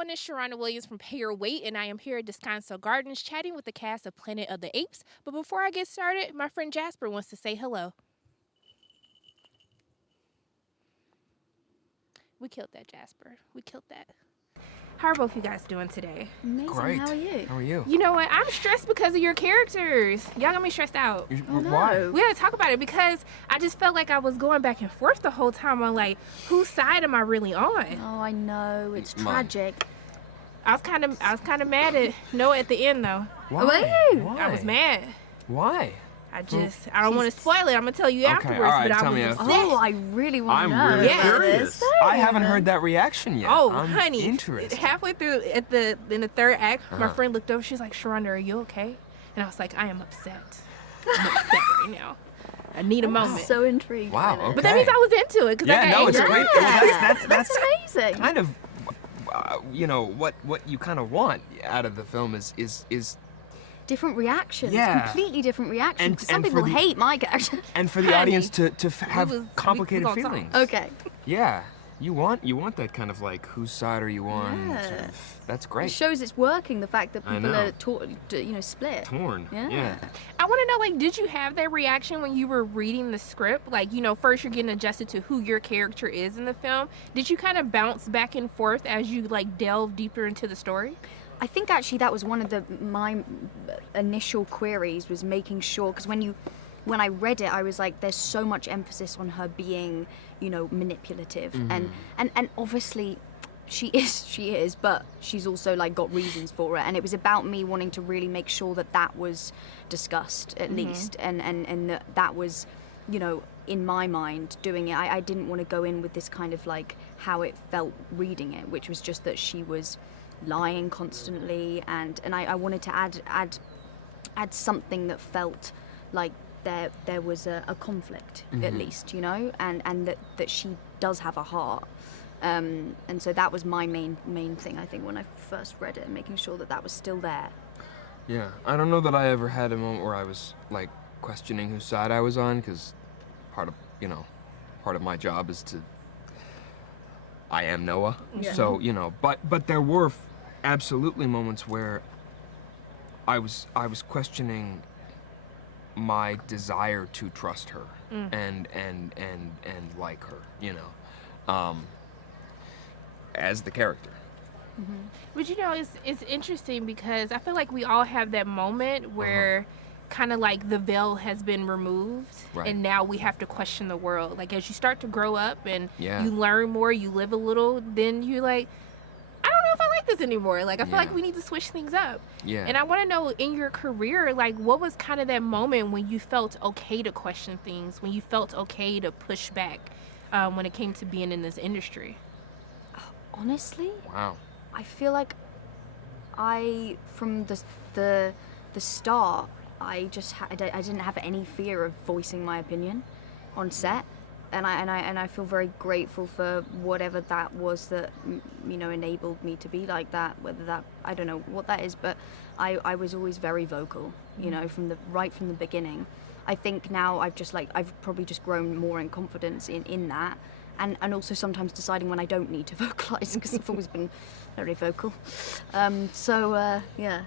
everyone. It's Sharona Williams from Pay Your Weight, and I am here at Descanso Gardens chatting with the cast of Planet of the Apes. But before I get started, my friend Jasper wants to say hello. We killed that, Jasper. We killed that. How are both you guys doing today? Amazing. Great. How are you? How are you? You know what? I'm stressed because of your characters. Y'all got me stressed out. Why? We gotta talk about it because I just felt like I was going back and forth the whole time on like, whose side am I really on? Oh, I know. It's Mine. tragic. I was kind of mad at Noah at the end though. Why? Were you? Why? I was mad. Why? I don't want to spoil it. I'm gonna tell you afterwards. all right, but I tell was me upset. Oh, I really want to know. really Yeah. curious. I haven't heard that reaction yet. Oh, I'm honey! interested. Halfway through in the third act, my Uh-huh. friend looked over. She's like, "Sharonda, are you okay?" And I was like, "I am upset. I'm upset right now. I need a moment." So intrigued. Wow, by it. okay. But that means I was into it because Yeah, I got no, it's angry. great. Yeah. That's amazing. kind of, what you kind of want out of the film is Different reactions. Yeah. Completely different reactions. And- 'Cause some and for people the- hate my character. and for the Honey, audience to have we complicated gonna talk. feelings. Okay. Yeah, you want that kind of like whose side are you on? Yeah. Sort of, that's It great. shows it's working. The fact that I people know. are, split. Torn. Yeah. I want to know, like, did you have that reaction when you were reading the script? Like, first you're getting adjusted to who your character is in the film. Did you kind of bounce back and forth as you like delve deeper into the story? I think actually that was one of my initial queries, was making sure, because when I read it, I was like, there's so much emphasis on her being, manipulative, and obviously she is, but she's also like got reasons for it, and it was about me wanting to really make sure that was discussed at least, and that was, in my mind doing it. I didn't want to go in with this kind of like how it felt reading it, which was just that she was lying constantly, and I wanted to add something that felt like there was a conflict, at least, and that she does have a heart, and so that was my main thing, I think, when I first read it, making sure that was still there. Yeah, I don't know that I ever had a moment where I was like questioning whose side I was on, because part of my job is I am Noah. Yeah. So, but there were absolutely moments where I was questioning my desire to trust her and like her, as the character. But it's interesting because I feel like we all have that moment where kind of like the veil has been removed, Right. and now we have to question the world. Like as you start to grow up and Yeah. you learn more, you live a little, then you're like, I don't know if I like this anymore. Like I feel Yeah. like we need to switch things up. Yeah. And I want to know, in your career, like what was kind of that moment when you felt okay to question things, when you felt okay to push back, when it came to being in this industry? Honestly, Wow. I feel like from the start, I didn't have any fear of voicing my opinion on set, and I feel very grateful for whatever that was that enabled me to be like that. Whether that, I don't know what that is, but I was always very vocal, from the beginning. I think now I've probably just grown more in confidence in that. And also sometimes deciding when I don't need to vocalize, because I've always been very vocal. Yeah.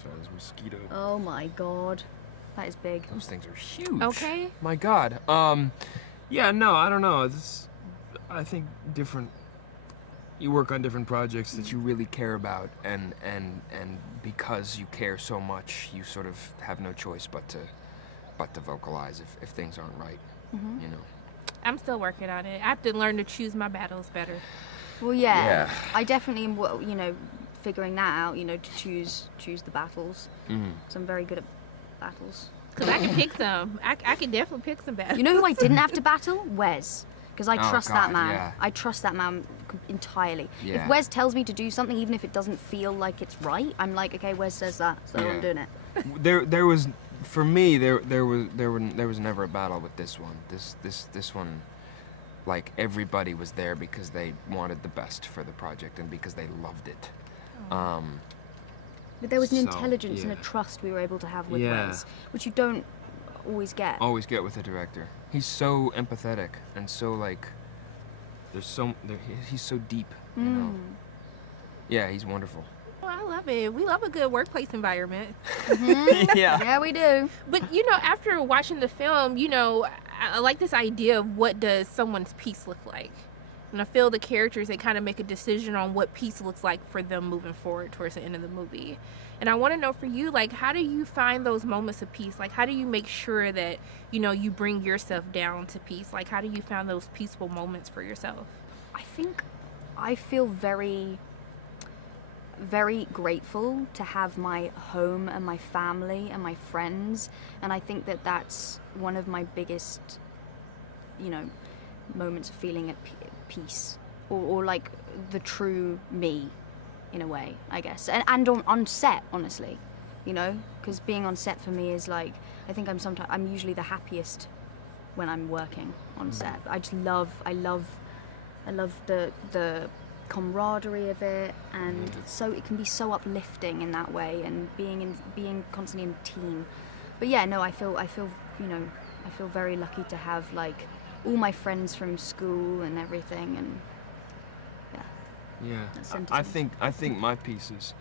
Sorry, there's a mosquito. Oh my God, that is big. Those things are huge. Okay. My God. Yeah, no, I don't know. I think you work on different projects that you really care about, and because you care so much, you sort of have no choice but to vocalize if things aren't right. I'm still working on it. I have to learn to choose my battles better. Well, yeah, Yeah. I definitely am, figuring that out, to choose the battles. So I'm very good at battles. Because I can pick some. I can definitely pick some battles. You know who I didn't have to battle? Wes. Because I Oh, trust God, that man. yeah. I trust that man entirely. Yeah. If Wes tells me to do something, even if it doesn't feel like it's right, I'm like, okay, Wes says that, so Yeah. I'm doing it. There was, for me, there was never a battle with this one. This one, like, everybody was there because they wanted the best for the project and because they loved it. But there was an So, intelligence and a yeah. trust we were able to have with Yeah. Wes, which you don't always get. Always get with the director. He's so empathetic and so like, he's so deep, you know. Yeah, he's wonderful. Oh, I love it. We love a good workplace environment. Yeah. Yeah, we do. But you know, after watching the film, you know, I like this idea of what does someone's peace look like. And I feel the characters, they kind of make a decision on what peace looks like for them moving forward towards the end of the movie. And I want to know for you, like, how do you find those moments of peace? Like, how do you make sure that, you know, you bring yourself down to peace? Like, how do you find those peaceful moments for yourself? I think I feel very, very grateful to have my home and my family and my friends. And I think that that's one of my biggest, you know, moments of feeling at peace, or like the true me, in a way, I guess. And on set, honestly, you know, because being on set for me is like, I think I'm usually the happiest when I'm working on set. I love the camaraderie of it, and so it can be so uplifting in that way, and being constantly in a team. But yeah, no, I feel you know, I feel very lucky to have like all my friends from school and everything, and Yeah, That's I sentiment. think my piece is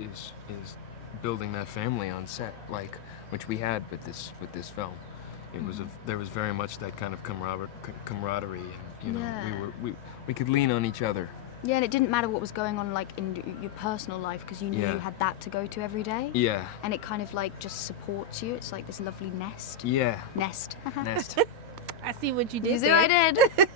building that family on set, like which we had with this film. It was there was very much that kind of camaraderie, and you know, Yeah. we could lean on each other. yeah, and it didn't matter what was going on like in your personal life, because you knew Yeah. you had that to go to every day. Yeah, And it kind of like just supports you. It's like this lovely nest. yeah. Nest. Nest. I see what you did You see there. what I did?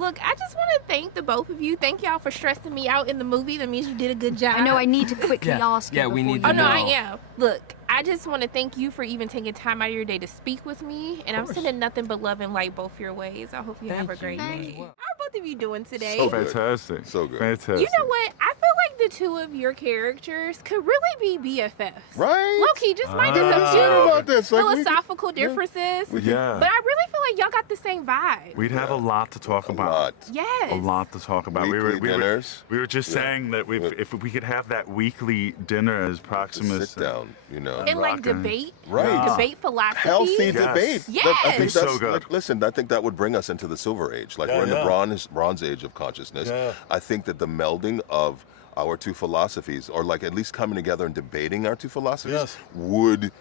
Look, I just want to thank the both of you. Thank y'all for stressing me out in the movie. That means you did a good job. I know I need to quickly Yeah. ask you Yeah, we before need you to Oh no, know. I am. Look, I just want to thank you for even taking time out of your day to speak with me, and I'm course. sending nothing but love and light both your ways. I hope you have a Thank great you. day. As well. How are both of you doing today? So good. Fantastic. So good. Fantastic. You know what? I feel like the two of your characters could really be BFFs. Right? Low key, just might just Ah. a Sure few about this. Like, philosophical differences. Yeah. But I really feel like y'all got the same vibe. We'd have a lot to talk a about. lot. Yes. A lot to talk about. Weekly dinners. We were just Yeah. saying that if we could have that weekly dinner as To Proximus. sit down, you know. And like rockin'. debate. Right. Debate philosophy. Healthy Yes. debate. Yes. I think It's so that's good. like, listen, I think that would bring us into the silver age. Like Yeah, we're in yeah. the bronze age of consciousness. Yeah. I think that the melding of our two philosophies, or like at least coming together and debating our two philosophies, Yes. would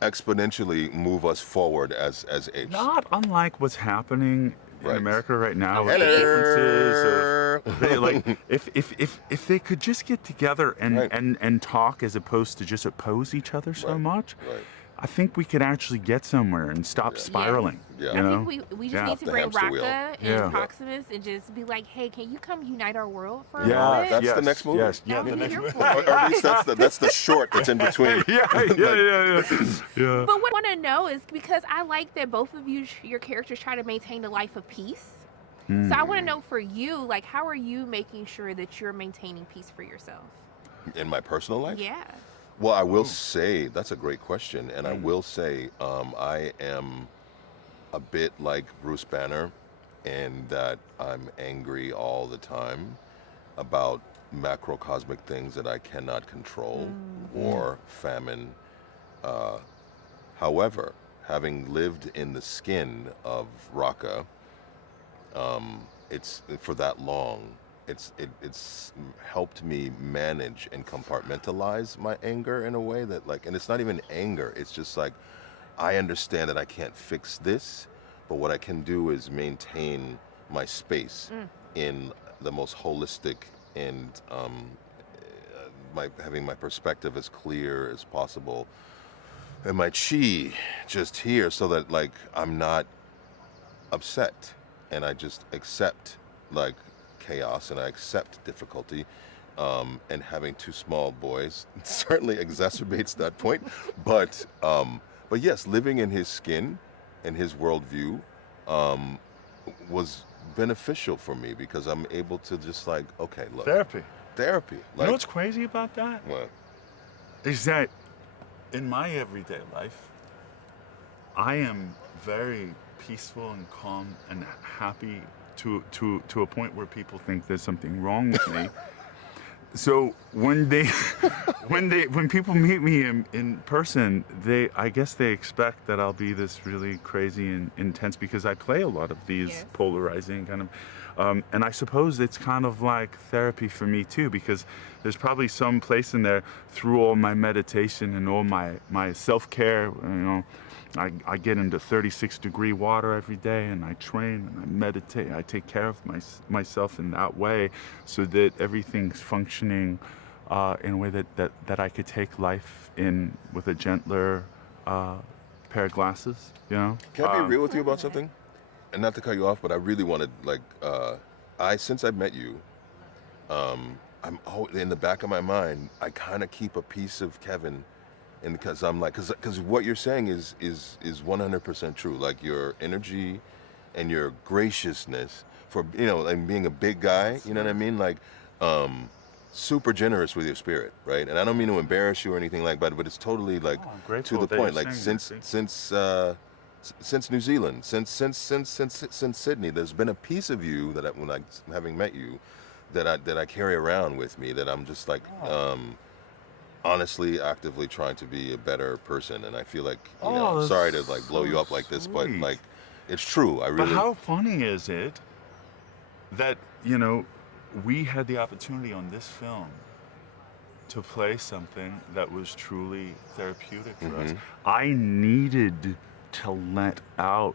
exponentially move us forward as apes. Not unlike what's happening in Right. America right now with the Hello. differences of like if they could just get together and, Right. and talk as opposed to just oppose each other so Right. much, Right. I think we could actually get somewhere and stop spiraling. Yeah. You I know? think we just Yeah. need to The bring hamster wheel. Raka and Yeah. Proximus and just be like, hey, can you come unite our world for a Yeah, moment? That's yes, the next movie. Yes, That yeah, would the be next here movie. for Or it. at least that's the short that's in between. yeah. But what I want to know is because I like that both of you, your characters, try to maintain a life of peace. So I want to know for you, like, how are you making sure that you're maintaining peace for yourself? In my personal life? Yeah. Well, I will say that's a great question, and I will say I am a bit like Bruce Banner in that I'm angry all the time about macrocosmic things that I cannot control or famine. However, having lived in the skin of Raqqa, it's for that long. It's helped me manage and compartmentalize my anger in a way that like, and it's not even anger. It's just like, I understand that I can't fix this, but what I can do is maintain my space in the most holistic and having my perspective as clear as possible, and my chi just here so that like I'm not upset and I just accept like chaos and I accept difficulty, and having two small boys certainly exacerbates that point. But yes, living in his skin and his worldview was beneficial for me because I'm able to just like, okay, look, Therapy. therapy. You Like, know what's crazy about that? what? Is that in my everyday life, I am very peaceful and calm and happy to a point where people think there's something wrong with me. So when people meet me in person, I guess they expect that I'll be this really crazy and intense because I play a lot of these Yes. polarizing kind of And I suppose it's kind of like therapy for me too, because there's probably some place in there through all my meditation and all my self-care, you know, I get into 36-degree water every day, and I train and I meditate. I take care of myself in that way, so that everything's functioning in a way that I could take life in with a gentler pair of glasses. You know. Can I be real with you about something? And not to cut you off, but I really wanted, like, since I've met you, I'm in the back of my mind, I kind of keep a piece of Kevin. And because I'm like, because what you're saying is 100% true. Like your energy and your graciousness for, you know, and being a big guy, you know what I mean? Like, super generous with your spirit, right? And I don't mean to embarrass you or anything like that, but it's totally like to the point. Like since New Zealand, since Sydney, there's been a piece of you that when having met you, that I carry around with me, that I'm just like. Honestly, actively trying to be a better person, and I feel like, you know, I'm sorry to like blow you up like this, but like, it's true. I really. But how funny is it that, you know, we had the opportunity on this film to play something that was truly therapeutic for us. I needed to let out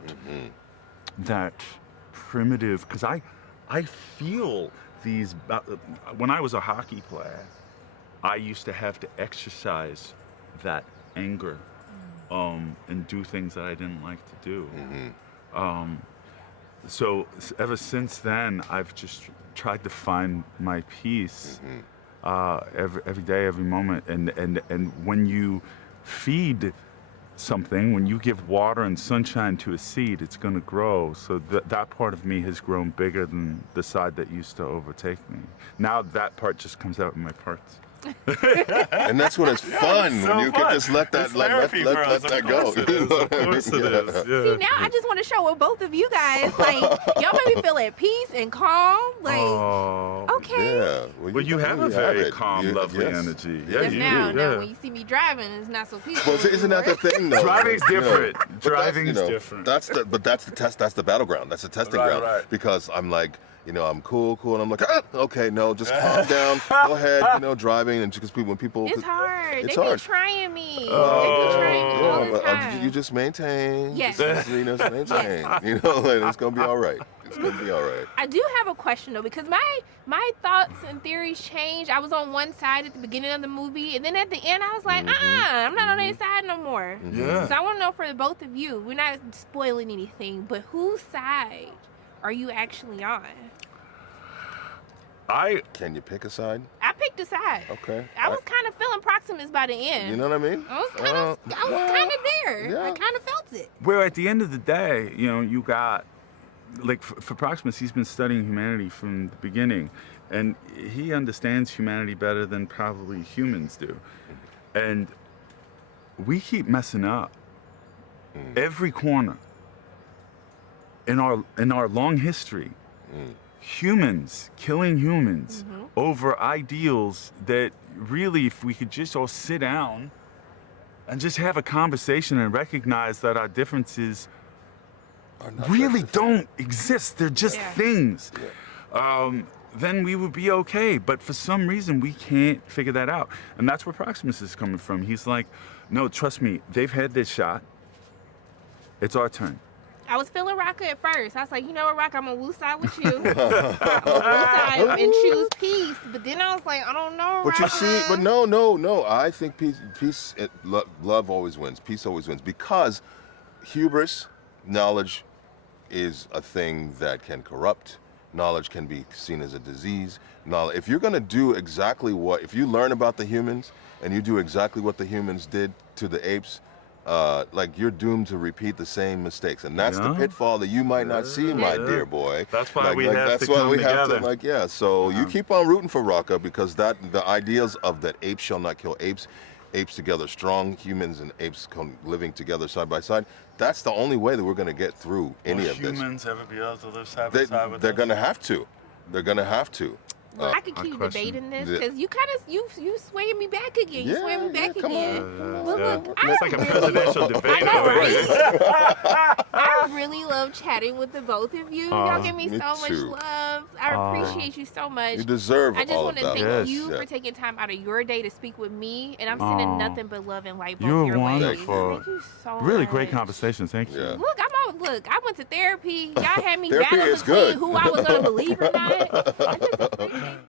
that primitive, because I feel these. When I was a hockey player, I used to have to exercise that anger and do things that I didn't like to do. So ever since then, I've just tried to find my peace every day, every moment. And when you feed something, when you give water and sunshine to a seed, it's going to grow. So that part of me has grown bigger than the side that used to overtake me. Now that part just comes out in my parts. And that's when it's fun, when you can just let that let that go. Of course it is. Yeah. See, now I just want to show what both of you guys, like, y'all make me feel at peace and calm. Like, okay. Yeah. Well, you have a very calm, lovely energy. Yeah, Because you now do. when you see me driving, it's not so peaceful. Well, isn't that the thing, though? Driving's different. Driving's different. That's the test. That's the battleground. That's the testing ground. Right. Because I'm like, you know, I'm cool, and I'm like, okay, no, just calm down, go ahead, you know, driving, and because when people, it's hard. It's they hard. be trying me. They be Oh. trying me all the but time. you just maintain. Yes. Just, you know, maintain. You know, and it's gonna be all right. It's gonna be all right. I do have a question though, because my thoughts and theories changed. I was on one side at the beginning of the movie, and then at the end I was like, I'm not on any side no more. Yeah. So I want to know for the both of you, we're not spoiling anything, but whose side are you actually on? Can you pick a side? I picked a side. Okay. I was kind of feeling Proximus by the end. You know what I mean? I was kind of there. yeah. I kind of felt it. Where at the end of the day, you know, you got, like for Proximus, he's been studying humanity from the beginning, and he understands humanity better than probably humans do. And we keep messing up every corner in our long history. Humans killing humans over ideals that really, if we could just all sit down and just have a conversation and recognize that our differences really don't exist, they're just things, then we would be okay. But for some reason, we can't figure that out. And that's where Proximus is coming from. He's like, no, trust me, they've had their shot. It's our turn. I was feeling Rocka at first. I was like, you know what, Rocka, I'm going to woo side with you. I'm going to woo side and choose peace. But then I was like, I don't know, But Rocka. you see, but no. I think love always wins. Peace always wins. Because hubris, knowledge, is a thing that can corrupt. Knowledge can be seen as a disease. Knowledge, if you're going to do exactly if you learn about the humans and you do exactly what the humans did to the apes, like you're doomed to repeat the same mistakes, and that's the pitfall that you might not see, my dear boy. That's why like, we like, have that's to why come we together. have to So you keep on rooting for Rocka, because the ideas of that apes shall not kill apes, apes together strong, humans and apes living together side by side. That's the only way that we're going to get through any of this. Will humans ever be able to live side by side with They're us? going to have to. They're going to have to. Well, I could keep debating this because you kind of you swaying me back again. You swaying me back again. But look, It's like a presidential debate. I know, right? I really love chatting with the both of you. Y'all give me me so much too. love. I appreciate you so much. You deserve I just all want of to that. thank Yes. you Yeah. for taking time out of your day to speak with me, and I'm sending Aw. nothing but love and light both You're your wonderful. ways. Thank you so Really much. great conversation. Thank you. Yeah. Look, I went to therapy. Y'all had me Therapy battling is between good. who I was gonna believe or not.